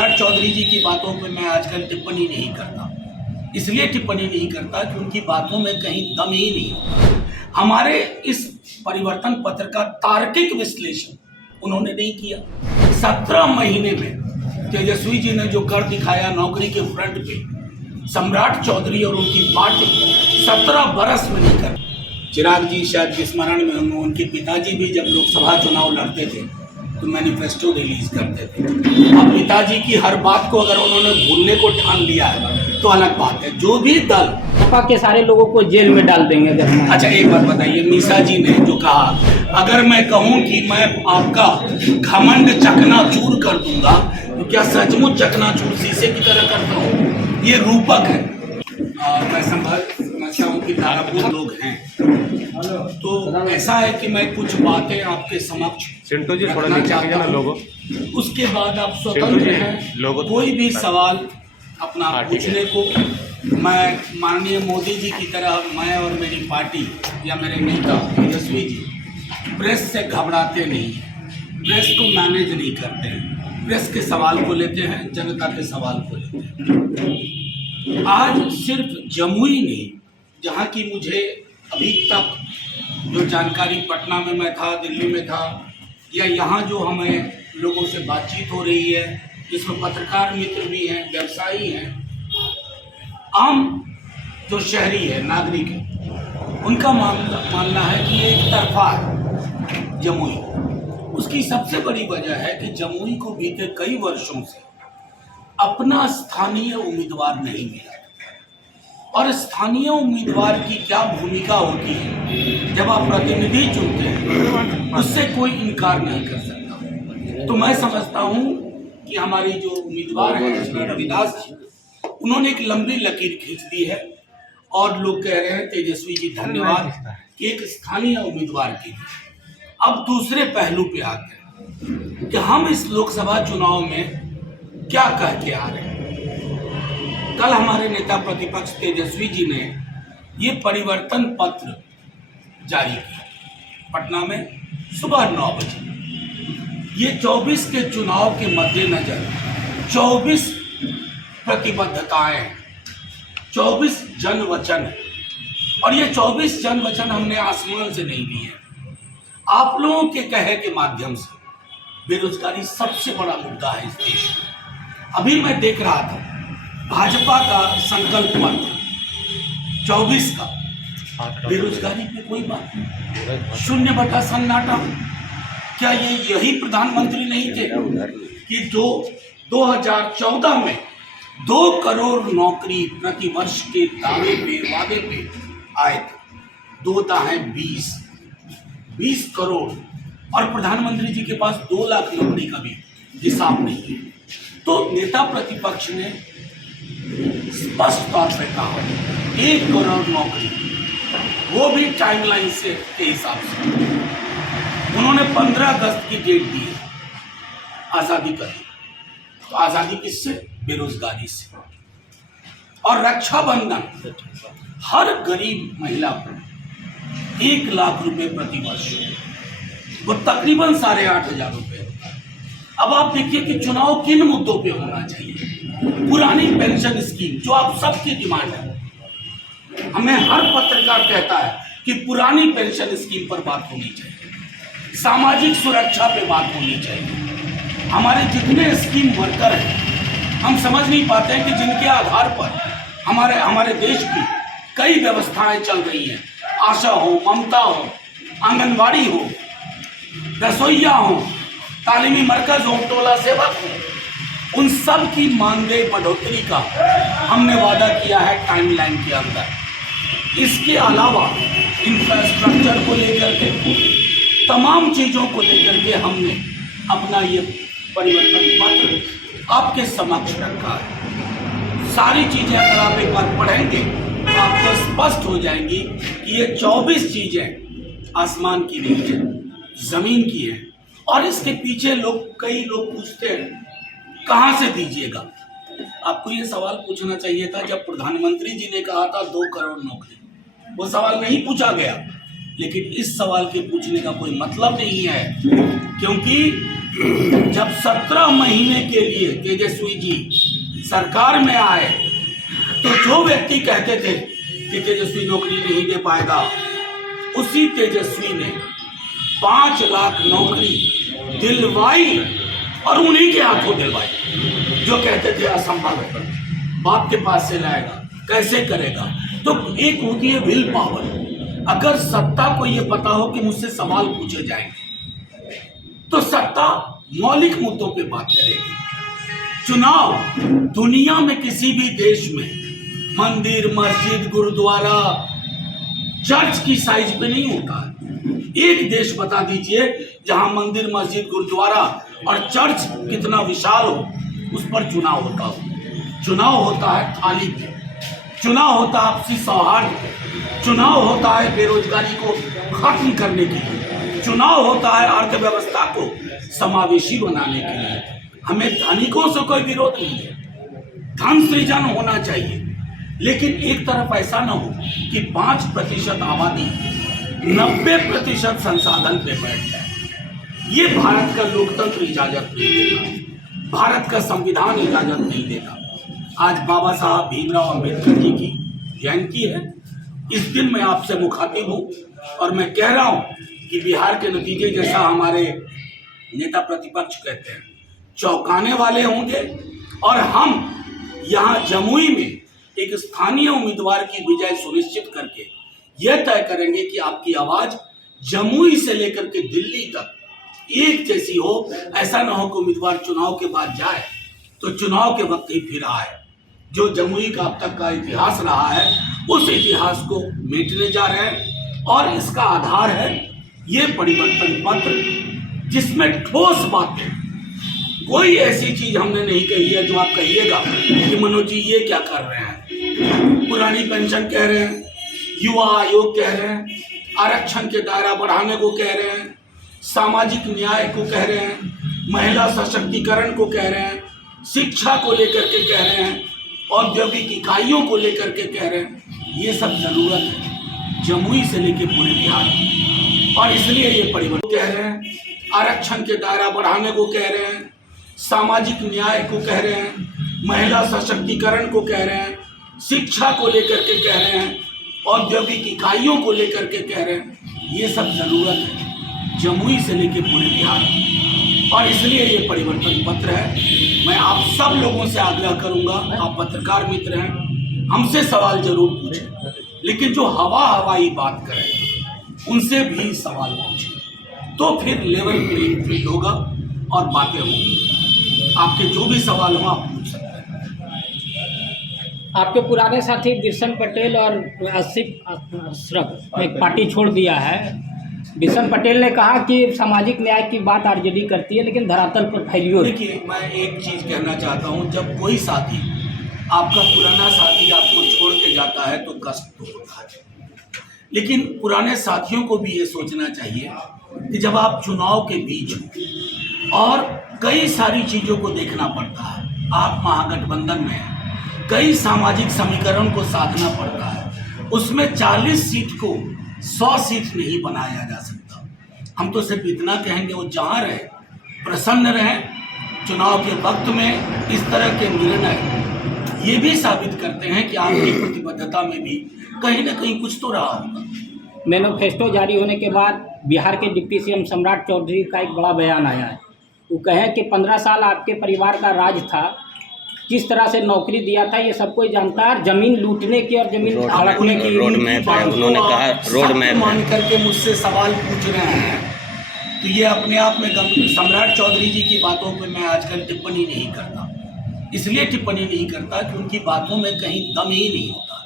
सम्राट चौधरी जी की बातों पे मैं आजकल टिप्पणी नहीं करता। इसलिए टिप्पणी नहीं करता कि उनकी बातों में कहीं दम ही नहीं। हमारे इस परिवर्तन पत्र का तार्किक विश्लेषण उन्होंने नहीं किया। 17 महीने में तेजस्वी जी ने जो कर दिखाया नौकरी के फ्रंट पे, सम्राट चौधरी और उनकी पार्टी 17 बरस में नहीं कर। चिराग जी शायद स्मरण में होंगे, उनके पिताजी भी जब लोकसभा चुनाव लड़ते थे तो मैनिफेस्टो रिलीज करते थे। अब पिताजी की हर बात को अगर उन्होंने भूलने को ठान लिया है तो अलग बात है। जो भी दल सपा के सारे लोगों को जेल में डाल देंगे अगर। अच्छा एक बात बताइए, निशा जी ने जो कहा, अगर मैं कहूं कि मैं आपका घमंड चकनाचूर कर दूंगा तो क्या सचमुच चकनाचूर शीशे की तरह करता हूं? ये रूपक है। मैं समझता हूँ कि धारापुर लोग हैं, तो ऐसा है कि मैं कुछ बातें आपके समक्ष रखना चाहता हूँ। उसके बाद आप स्वतंत्र हैं कोई भी सवाल अपना पूछने को। मैं माननीय मोदी जी की तरह मैं और मेरी पार्टी या मेरे नेता तेजस्वी जी प्रेस से घबराते नहीं हैं, प्रेस को मैनेज नहीं करते हैं, प्रेस के सवाल को लेते हैं, जनता के सवाल को लेते हैं। आज सिर्फ जमुई नहीं, जहाँ की मुझे अभी तक जो जानकारी पटना में मैं था, दिल्ली में था, या यहाँ जो हमें लोगों से बातचीत हो रही है जिसमें पत्रकार मित्र भी हैं, व्यवसायी हैं, आम जो शहरी है, नागरिक है, उनका मानना है कि ये एक तरफा है जमुई। उसकी सबसे बड़ी वजह है कि जमुई को बीते कई वर्षों से अपना स्थानीय उम्मीदवार नहीं मिला। और स्थानीय उम्मीदवार की क्या भूमिका होती है जब आप प्रतिनिधि चुनते हैं, उससे कोई इनकार नहीं कर सकता। तो मैं समझता हूं कि हमारी जो उम्मीदवार हैं रविदास जी, उन्होंने एक लंबी लकीर खींच दी है और लोग कह रहे हैं तेजस्वी जी धन्यवाद कि एक स्थानीय उम्मीदवार के लिए। अब दूसरे पहलू पे आते हैं कि हम इस लोकसभा चुनाव में क्या कह के आ रहे हैं। कल हमारे नेता प्रतिपक्ष तेजस्वी जी ने ये परिवर्तन पत्र जारी किया पटना में सुबह 9 बजे। ये 24 के चुनाव के मद्देनजर 24 प्रतिबद्धताएं, 24 जन वचन है। और ये 24 जन वचन हमने आसमान से नहीं लिए, आप लोगों के कहे के माध्यम से। बेरोजगारी सबसे बड़ा मुद्दा है इस देश में। अभी मैं देख रहा था भाजपा का संकल्प पत्र 24 का, बेरोजगारी पे कोई बात नहीं, 0 सन्नाटा। क्या ये यही प्रधानमंत्री नहीं थे कि 2014 में 2 करोड़ नौकरी प्रति वर्ष के दावे पे, वादे पे आए थे। 2 दाएं 20 करोड़, और प्रधानमंत्री जी के पास 2 लाख नौकरी का भी हिसाब नहीं है। तो नेता प्रतिपक्ष ने स्पष्ट तौर पे कहा 1 करोड़ नौकरी, वो भी टाइमलाइन से के हिसाब से। उन्होंने 15 अगस्त की डेट दी है आज़ादी का। तो आज़ादी किससे? बेरोजगारी से। और रक्षाबंधन हर गरीब महिला को 1 लाख रुपए प्रति वर्ष, वो तकरीबन 8,500 रुपये होता है। अब आप देखिए कि चुनाव किन मुद्दों पे होना चाहिए। पुरानी पेंशन स्कीम जो आप सबकी डिमांड है, हमें हर पत्रकार कहता है कि पुरानी पेंशन स्कीम पर बात होनी चाहिए, सामाजिक सुरक्षा पे बात होनी चाहिए। हमारे जितने स्कीम वर्कर हैं, हम समझ नहीं पाते हैं कि जिनके आधार पर हमारे देश की कई व्यवस्थाएं चल रही हैं, आशा हो, ममता हो, आंगनबाड़ी हो, रसोइया हो, तालीमी मरकज हो, टोला सेवक हो, उन सब की मानदेय बढ़ोतरी का हमने वादा किया है टाइमलाइन के अंदर। इसके अलावा इंफ्रास्ट्रक्चर को लेकर के, तमाम चीज़ों को लेकर के हमने अपना ये परिवर्तन पत्र आपके समक्ष रखा है। सारी चीज़ें अगर आप एक बार पढ़ेंगे तो आपको स्पष्ट हो जाएंगी कि ये 24 चीज़ें आसमान की नहीं है, ज़मीन की है। और इसके पीछे कई लोग पूछते हैं कहाँ से दीजिएगा। आपको ये सवाल पूछना चाहिए था जब प्रधानमंत्री जी ने कहा था 2 करोड़ नौकरी, वो सवाल नहीं पूछा गया। लेकिन इस सवाल के पूछने का कोई मतलब नहीं है, क्योंकि जब 17 महीने के लिए तेजस्वी जी सरकार में आए तो जो व्यक्ति कहते थे कि तेजस्वी नौकरी नहीं दे पाएगा, उसी तेजस्वी ने 5 लाख नौकरी दिलवाई और उन्हीं के हाथों दिलवाई। जो कहते थे असंभव है, बाप के पास से लाएगा, कैसे करेगा। तो एक होती है विल पावर। अगर सत्ता को ये पता हो कि मुझसे सवाल पूछे जाएंगे तो सत्ता मौलिक मुद्दों पे बात करेगी। चुनाव दुनिया में किसी भी देश में मंदिर, मस्जिद, गुरुद्वारा, चर्च की साइज पे नहीं होता है। एक देश बता दीजिए जहां मंदिर, मस्जिद, गुरुद्वारा और चर्च कितना विशाल हो, उस पर चुनाव होता हो। चुनाव होता है थाली पे, चुनाव होता है आपसी सौहार्द पे, चुनाव होता है बेरोजगारी को खत्म करने के लिए, चुनाव होता है अर्थव्यवस्था को समावेशी बनाने के लिए। हमें धनिकों से कोई विरोध नहीं है, धन सृजन होना चाहिए, लेकिन एक तरफ ऐसा ना हो कि 5% आबादी 90% संसाधन पे बैठ जाए। ये भारत का लोकतंत्र इजाजत नहीं देता, भारत का संविधान इजाजत नहीं देता। आज बाबा साहब भीमराव अंबेडकर जी की जयंती है। इस दिन मैं आपसे मुखातिब हूँ और मैं कह रहा हूँ कि बिहार के नतीजे जैसा हमारे नेता प्रतिपक्ष कहते हैं चौंकाने वाले होंगे, और हम यहाँ जमुई में एक स्थानीय उम्मीदवार की विजय सुनिश्चित करके यह तय करेंगे कि आपकी आवाज जमुई से लेकर के दिल्ली तक एक जैसी हो। ऐसा ना हो कि उम्मीदवार चुनाव के बाद जाए तो चुनाव के वक्त ही फिर आए। जो जमुई का अब तक का इतिहास रहा है, उस इतिहास को मिटने जा रहे हैं और इसका आधार है ये परिवर्तन पत्र, जिसमें ठोस बातें, कोई ऐसी चीज हमने नहीं कही है जो आप कहिएगा कि मनोज जी ये क्या कर रहे हैं। पुरानी पेंशन कह रहे हैं, युवा आयोग कह रहे हैं, आरक्षण के दायरा बढ़ाने को कह रहे हैं, सामाजिक न्याय को कह रहे हैं, महिला सशक्तिकरण को कह रहे हैं, शिक्षा को लेकर के कह रहे हैं, औद्योगिक इकाइयों को लेकर के कह रहे हैं। ये सब जरूरत है जमुई से लेकर पूरे बिहार की, और इसलिए ये परिवर्तन कह रहे हैं, आरक्षण के दायरा बढ़ाने को कह रहे हैं, सामाजिक न्याय को कह रहे हैं, महिला सशक्तिकरण को कह रहे हैं, शिक्षा को लेकर के कह रहे हैं, औद्योगिक इकाइयों को लेकर के कह रहे हैं। ये सब जरूरत है जमुई से लेकर पूरे बिहार की, और इसलिए ये परिवर्तन पत्र है। मैं आप सब लोगों से आग्रह करूंगा, आप पत्रकार मित्र हैं, हमसे सवाल जरूर पूछें, लेकिन जो हवाई बात करें उनसे भी सवाल पूछें, तो फिर लेवल प्लेइंग फील्ड होगा और बातें होंगी। आपके जो भी सवाल हो आप पूछ सकते हैं। आपके पुराने साथी बिशन पटेल और आसिफ अशरफ ने पार्टी छोड़ दिया है। बिशन पटेल ने कहा कि सामाजिक न्याय की बात आरजेडी करती है, लेकिन धरातल पर फेल्योर। देखिए, मैं एक चीज़ कहना चाहता हूँ, जब कोई साथी, आपका पुराना साथी आपको छोड़ के जाता है तो कष्ट तो होता है, लेकिन पुराने साथियों को भी ये सोचना चाहिए कि जब आप चुनाव के बीच हो और कई सारी चीज़ों को देखना पड़ता है, आप महागठबंधन में हैं, कई सामाजिक समीकरण को साधना पड़ता है, उसमें 40 सीट को 100 सीट नहीं बनाया जा सकता। हम तो सिर्फ इतना कहेंगे, वो जहाँ रहे प्रसन्न रहें। चुनाव के वक्त में इस तरह के निर्णय ये भी साबित करते हैं कि आपकी प्रतिबद्धता में भी कहीं ना कहीं कुछ तो रहा होगा। मैनिफेस्टो जारी होने के बाद बिहार के डिप्टी सीएम सम्राट चौधरी का एक बड़ा बयान आया है। वो कहें कि 15 साल आपके परिवार का राज था, किस तरह से नौकरी दिया था ये सब कोई जानता है, जमीन लूटने की और जमीन हड़पने की रोड मैप है, उन्होंने कहा रोड मैप मान करके मुझसे सवाल पूछ रहे हैं, तो ये अपने आप में सम्राट चौधरी जी की बातों पे मैं आजकल टिप्पणी नहीं करता। इसलिए टिप्पणी नहीं करता कि उनकी बातों में कहीं दम ही नहीं होता।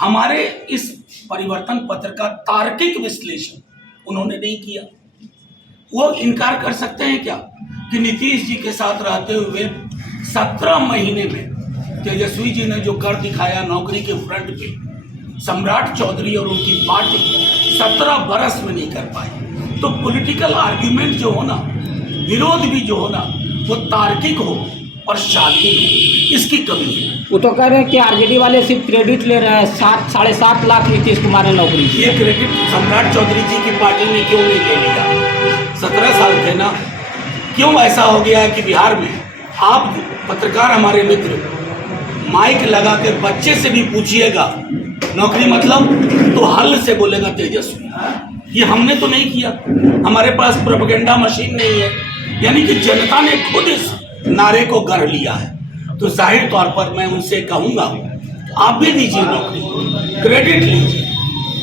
हमारे इस परिवर्तन पत्र का तार्किक विश्लेषण उन्होंने नहीं किया। वो इनकार कर सकते हैं क्या कि नीतीश जी के साथ रहते हुए 17 महीने में तेजस्वी जी ने जो कर दिखाया नौकरी के फ्रंट पे, सम्राट चौधरी और उनकी पार्टी 17 बरस में नहीं कर पाई। तो पॉलिटिकल आर्ग्यूमेंट जो हो ना, विरोध भी जो हो ना, वो तार्किक हो और शालीन हो, इसकी कमी है। वो तो कह रहे हैं कि आरजेडी वाले सिर्फ क्रेडिट ले रहे हैं, 7-7.5 लाख नीतीश कुमार ने नौकरी। ये क्रेडिट सम्राट चौधरी जी की पार्टी ने क्यों नहीं ले लिया? 17 साल थे ना, क्यों ऐसा हो गया है कि बिहार में आप पत्रकार हमारे मित्र माइक लगा के बच्चे से भी पूछिएगा नौकरी मतलब, तो हल से बोलेगा तेजस्वी। ये हमने तो नहीं किया, हमारे पास प्रोपेगेंडा मशीन नहीं है, यानी कि जनता ने खुद इस नारे को गढ़ लिया है। तो जाहिर तौर पर मैं उनसे कहूंगा आप भी दीजिए नौकरी, क्रेडिट लीजिए,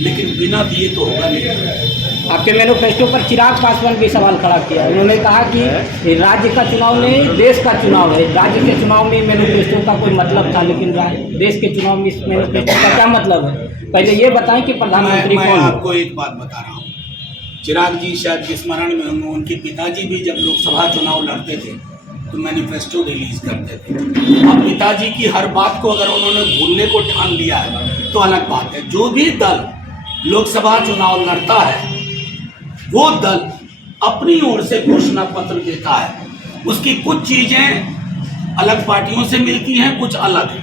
लेकिन बिना दिए तो होगा नहीं। आपके मैनिफेस्टो पर चिराग पासवान भी सवाल खड़ा किया। उन्होंने कहा कि राज्य का चुनाव नहीं, देश का चुनाव है। राज्य के चुनाव में मैनिफेस्टो का कोई मतलब था, लेकिन देश के चुनाव में इस मैनिफेस्टो का क्या मतलब है? पहले ये बताएं कि प्रधानमंत्री मैं कौन है? आपको एक बात बता रहा हूँ, चिराग जी शायद स्मरण में होंगे, उनके पिताजी भी जब लोकसभा चुनाव लड़ते थे तो मैनिफेस्टो रिलीज करते थे। अब पिताजी की हर बात को अगर उन्होंने भूलने को ठान लिया है तो अलग बात है। जो भी दल लोकसभा चुनाव लड़ता है वो दल अपनी ओर से घोषणा पत्र देता है, उसकी कुछ चीजें अलग पार्टियों से मिलती हैं, कुछ अलग है।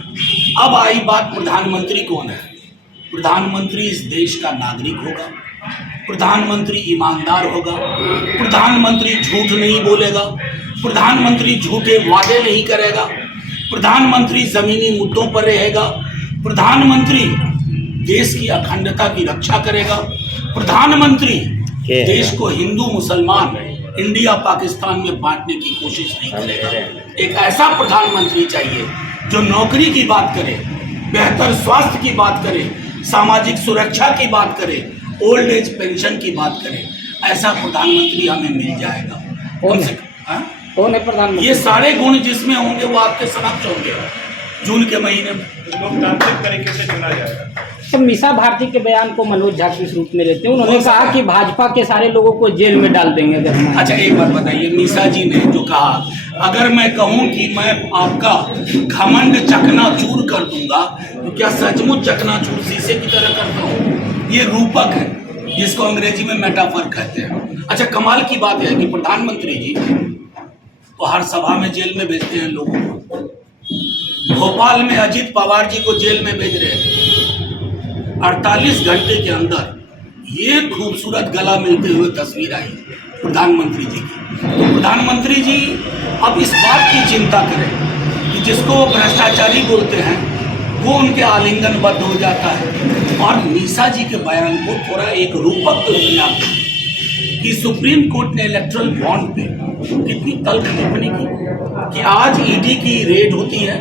अब आई बात प्रधानमंत्री कौन है। प्रधानमंत्री इस देश का नागरिक होगा, प्रधानमंत्री ईमानदार होगा, प्रधानमंत्री झूठ नहीं बोलेगा, प्रधानमंत्री झूठे वादे नहीं करेगा, प्रधानमंत्री जमीनी मुद्दों पर रहेगा, प्रधानमंत्री देश की अखंडता की रक्षा करेगा, प्रधानमंत्री देश को हिंदू मुसलमान इंडिया पाकिस्तान में बांटने की कोशिश नहीं करेगा। एक ऐसा प्रधानमंत्री चाहिए जो नौकरी की बात करे, बेहतर स्वास्थ्य की बात करे, सामाजिक सुरक्षा की बात करे, ओल्ड एज पेंशन की बात करे। ऐसा प्रधानमंत्री हमें मिल जाएगा। कौन है प्रधानमंत्री? ये सारे गुण जिसमें होंगे वो आपके समक्ष होंगे जून के महीने में। लोकतांत्रिक तरीके से चुना जाएगा। तो मीसा भारती के बयान को मनोज झा किस रूप में लेते हैं? उन्होंने कहा कि भाजपा के सारे लोगों को जेल में डाल देंगे अगर हम। अच्छा एक बात बताइए, मीसा जी ने जो कहा, अगर मैं कहूं कि मैं आपका घमंड चकनाचूर कर दूंगा तो क्या सचमुच चकनाचूर शीशे की तरह करता हूं? ये रूपक है जिसको अंग्रेजी में मेटाफर कहते हैं। अच्छा कमाल की बात है कि प्रधानमंत्री जी तो हर सभा में जेल में भेजते हैं लोगों को। भोपाल में अजीत पवार जी को जेल में भेज रहे थे, 48 घंटे के अंदर ये खूबसूरत गला मिलते हुए तस्वीर आई प्रधानमंत्री जी की। तो प्रधानमंत्री जी अब इस बात की चिंता करें कि जिसको भ्रष्टाचारी बोलते हैं वो उनके आलिंगनबद्ध हो जाता है। और मीसा जी के बयान को थोड़ा एक रूपक कि सुप्रीम कोर्ट ने इलेक्ट्रल बॉन्ड पे कितनी तल्ख टिप्पणी की कि आज ईडी की रेड होती है,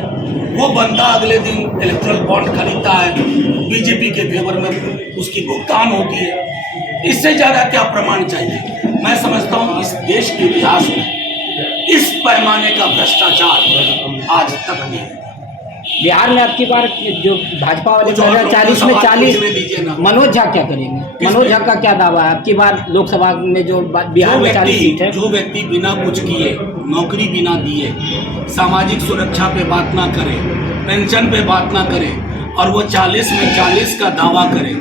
वो बंदा अगले दिन इलेक्ट्रल बॉन्ड खरीदता है, बीजेपी के फेवर में उसकी भुगतान होती है। इससे ज्यादा क्या प्रमाण चाहिए? मैं समझता हूँ इस देश के इतिहास में इस पैमाने का भ्रष्टाचार आज तक नहीं है। बिहार में अब की बार जो भाजपा वाले 2040 में 40, मनोज झा क्या करेंगे? मनोज झा का क्या दावा है अब की बार लोकसभा में जो बिहार में 40 सीट है? जो व्यक्ति बिना कुछ किए, नौकरी बिना दिए, सामाजिक सुरक्षा पे बात ना करे, पेंशन पे बात ना करे और वो 40 में 40 का दावा करे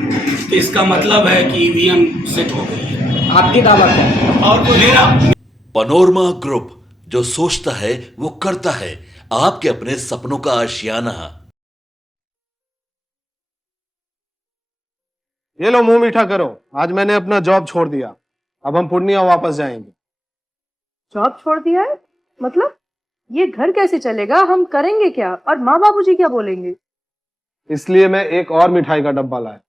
तो इसका मतलब है कि ईवीएम सेट हो गई है। आपकी दावा क्या है? और तो मेरा पनोरमा ग्रुप, जो सोचता है वो करता है। आपके अपने सपनों का आशियाना। ये लो मुंह मीठा करो, आज मैंने अपना जॉब छोड़ दिया, अब हम पूर्णिया वापस जाएंगे। जॉब छोड़ दिया है? मतलब ये घर कैसे चलेगा? हम करेंगे क्या? और माँ बाबूजी क्या बोलेंगे? इसलिए मैं एक और मिठाई का डब्बा लाया।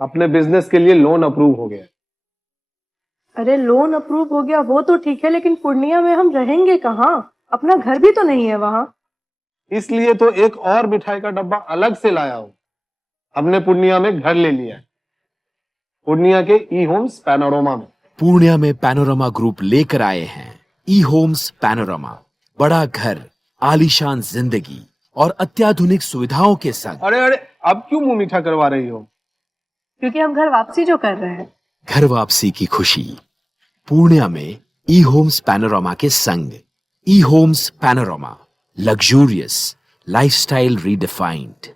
अपने बिजनेस के लिए लोन अप्रूव हो गया। अरे लोन अप्रूव हो गया वो तो ठीक है, लेकिन पूर्णिया में हम रहेंगे कहाँ? अपना घर भी तो नहीं है वहाँ। इसलिए तो एक और मिठाई का डब्बा अलग से लाया हूं। हमने पूर्णिया में घर ले लिया है, पूर्णिया के ई होम्स पैनोरमा में। पूर्णिया में पैनोरमा ग्रुप लेकर आए हैं ई होम्स पैनोरमा। बड़ा घर, आलीशान जिंदगी और अत्याधुनिक सुविधाओं के संग। अरे अरे अब क्यों मुंह मीठा करवा रही हो? क्योंकि हम घर वापसी जो कर रहे हैं। घर वापसी की खुशी पूर्णिया में ई होम्स पैनोरमा के संग। ई Homes Panorama, luxurious lifestyle redefined.